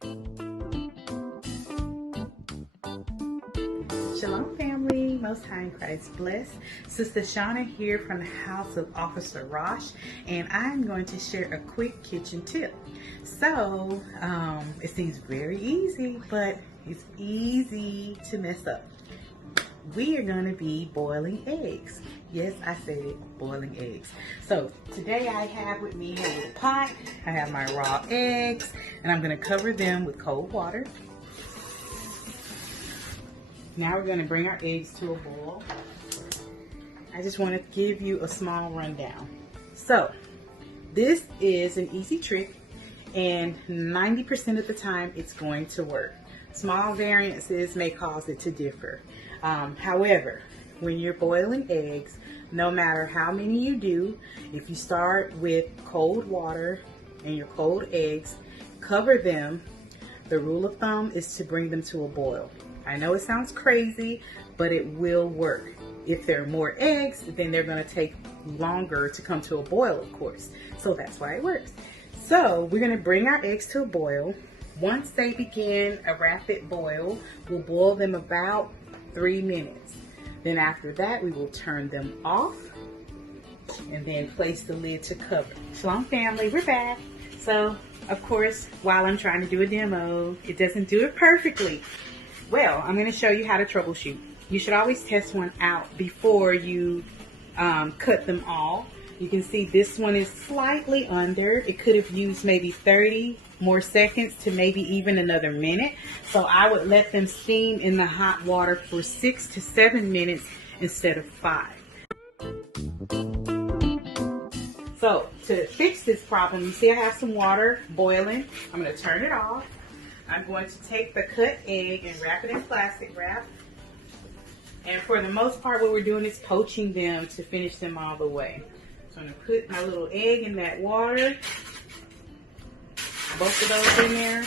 Shalom family, Most High in Christ bless. Sister Shauna here from the house of Officer Rosh, and I'm going to share a quick kitchen tip. So, it seems very easy, but it's easy to mess up. We are going to be boiling eggs. Yes, I said it, boiling eggs. So today I have with me a little pot. I have my raw eggs, and I'm going to cover them with cold water. Now we're going to bring our eggs to a boil. I just want to give you a small rundown. So this is an easy trick, and 90% of the time it's going to work. Small variances may cause it to differ. However, when you're boiling eggs, no matter how many you do, if you start with cold water and your cold eggs, cover them. The rule of thumb is to bring them to a boil. I know it sounds crazy, but it will work. If there are more eggs, then they're going to take longer to come to a boil, of course. So that's why it works. So we're going to bring our eggs to a boil. Once they begin a rapid boil, we'll boil them about 3 minutes. Then after that, we will turn them off and then place the lid to cover. Shalom family, we're back. So of course, while I'm trying to do a demo, it doesn't do it perfectly. Well, I'm going to show you how to troubleshoot. You should always test one out before you cut them all. You can see this one is slightly under. It could have used maybe 30 more seconds to maybe even another minute. So I would let them steam in the hot water for 6 to 7 minutes instead of 5. So to fix this problem, you see I have some water boiling. I'm going to turn it off. I'm going to take the cut egg and wrap it in plastic wrap. And for the most part, what we're doing is poaching them to finish them all the way. So I'm going to put my little egg in that water, both of those in there,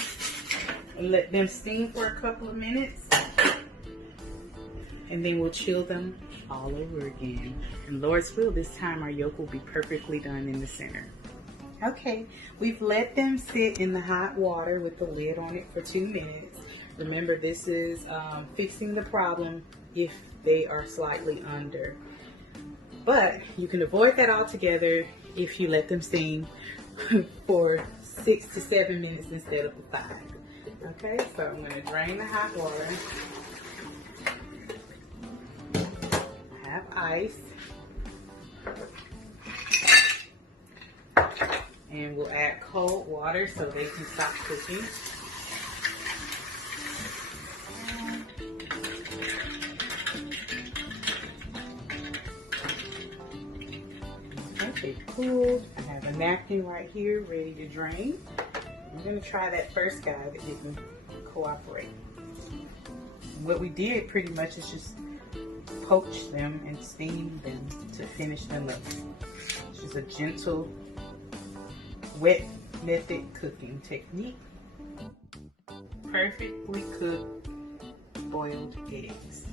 and let them steam for a couple of minutes. And then we'll chill them all over again. And Lord's will, this time our yolk will be perfectly done in the center. Okay, we've let them sit in the hot water with the lid on it for 2 minutes. Remember, this is fixing the problem if they are slightly under. But you can avoid that altogether if you let them steam for 6 to 7 minutes instead of the 5. Okay, so I'm going to drain the hot water. I have ice. And we'll add cold water so they can stop cooking. Okay, cooled. I have a napkin right here ready to drain. I'm going to try that first guy that didn't cooperate. What we did pretty much is just poach them and steam them to finish them up. It's just a gentle, wet method cooking technique. Perfectly cooked boiled eggs.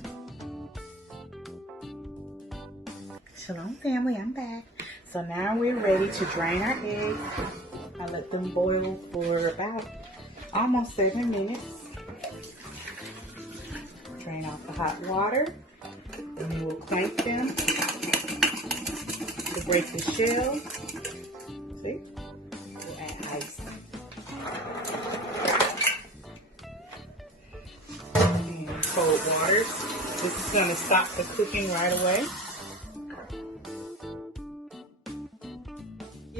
Shalom family, I'm back. So now we're ready to drain our eggs. I let them boil for about almost 7 minutes. Drain off the hot water, and then we'll clank them to break the shell. See? We'll add ice. And cold water. This is going to stop the cooking right away.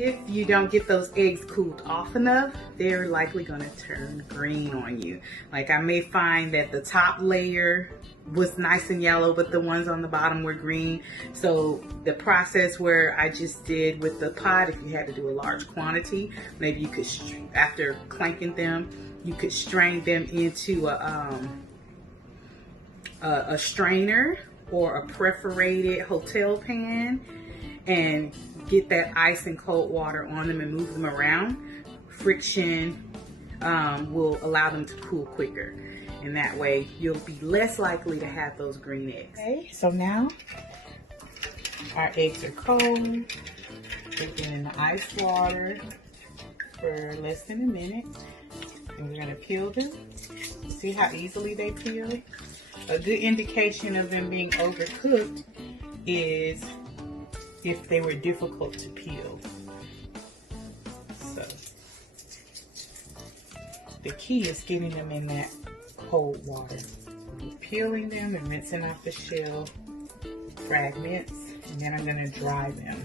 If you don't get those eggs cooled off enough, they're likely going to turn green on you. Like, I may find that the top layer was nice and yellow, but the ones on the bottom were green. So the process where I just did with the pot, if you had to do a large quantity, maybe you could, after clanking them, you could strain them into a strainer or a perforated hotel pan and get that ice and cold water on them and move them around. Friction will allow them to cool quicker, and that way you'll be less likely to have those green eggs. Okay, so now our eggs are cold. Put them in the ice water for less than a minute. And we're going to peel them. See how easily they peel? A good indication of them being overcooked is if they were difficult to peel. So the key is getting them in that cold water. Peeling them and rinsing off the shell fragments, and then I'm going to dry them.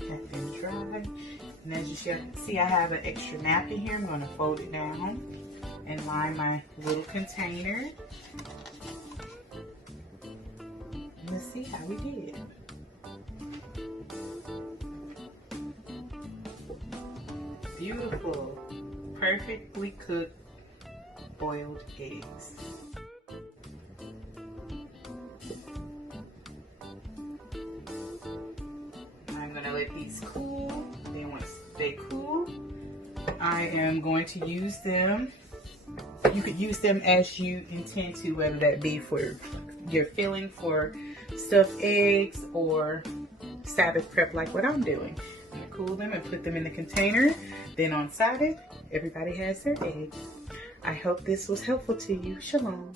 Got them dry, and as you see, I have an extra napkin here. I'm going to fold it down and line my little container. And let's see how we did. Beautiful, perfectly cooked boiled eggs. I'm gonna let these cool. They want to stay cool. I am going to use them. You could use them as you intend to, whether that be for your filling for stuffed eggs or Sabbath prep like what I'm doing. I'm gonna cool them and put them in the container. Then on Sabbath, everybody has their eggs. I hope this was helpful to you. Shalom.